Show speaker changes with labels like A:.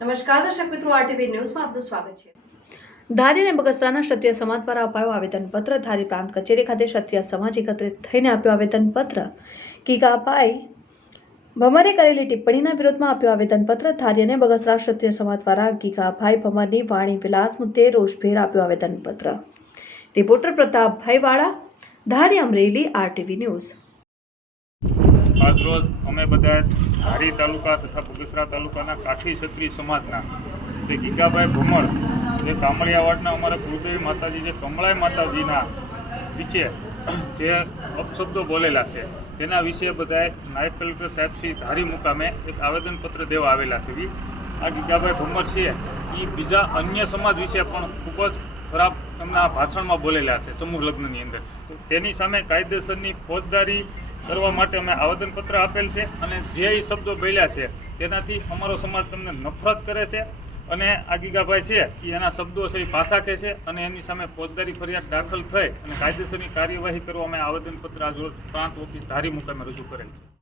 A: નમસ્કાર, દર્શક મિત્રો આરટીવી ન્યૂઝમાં આપનું સ્વાગત છે. ધારી બગસરાના ક્ષત્રિય સમાજ દ્વારા અપાયો આવેદનપત્ર. ધારી પ્રાંત કચેરી ખાતે ક્ષત્રિય સમાજ એકત્રિત થઈને આપ્યો આવેદનપત્ર. કિકાપાઈ ભમરે કરેલી ટિપ્પણીના વિરોધમાં આપ્યો આવેદનપત્ર. ધારી અને બગસરા ક્ષત્રિય સમાજ દ્વારા ગીગાભાઈ ભમરની વાણી વિલાસ મુદ્દે રોષભેર આપ્યો આવેદનપત્ર. રિપોર્ટર પ્રતાપભાઈ વાળા ધારી અમરેલી આરટીવી ન્યૂઝ.
B: આજરોજ અમે બધા ધારી તાલુકા તથા બગસરા તાલુકાના કાઠી ક્ષત્રિય સમાજના જે ગીગાભાઈ ભુમર, જે કામળિયાવાડના અમારા કુળદેવી માતાજી, જે કમળાઈ માતાજીના વિશે જે અપશબ્દો બોલેલા છે, તેના વિશે બધાએ નાયબ કલેક્ટર સાહેબ શ્રી ધારી મુકામે એક આવેદનપત્ર દેવા આવેલા છે. આ ગીગાભાઈ ભમર છે એ બીજા અન્ય સમાજ વિશે પણ ખૂબ જ ખરાબ એમના ભાષણમાં બોલેલા છે, સમૂહ લગ્નની અંદર. તેની સામે કાયદેસરની ફોજદારી કરવા માટે અમે આવેદનપત્ર આપેલ છે અને જે શબ્દો બોલ્યા છે, તેનાથી અમારો સમાજ તમને નફરત કરે છે અને આ ગીગાભાઈ છે, એ એના શબ્દો છે એ પાસા કે છે અને એની સામે ફોજદારી ફરિયાદ દાખલ થઈ અને કાયદેસરની કાર્યવાહી કરવા અમે આવેદનપત્ર આ પ્રાંત ઓફિસ ધારી મુકામે રજૂ કરેલ છે.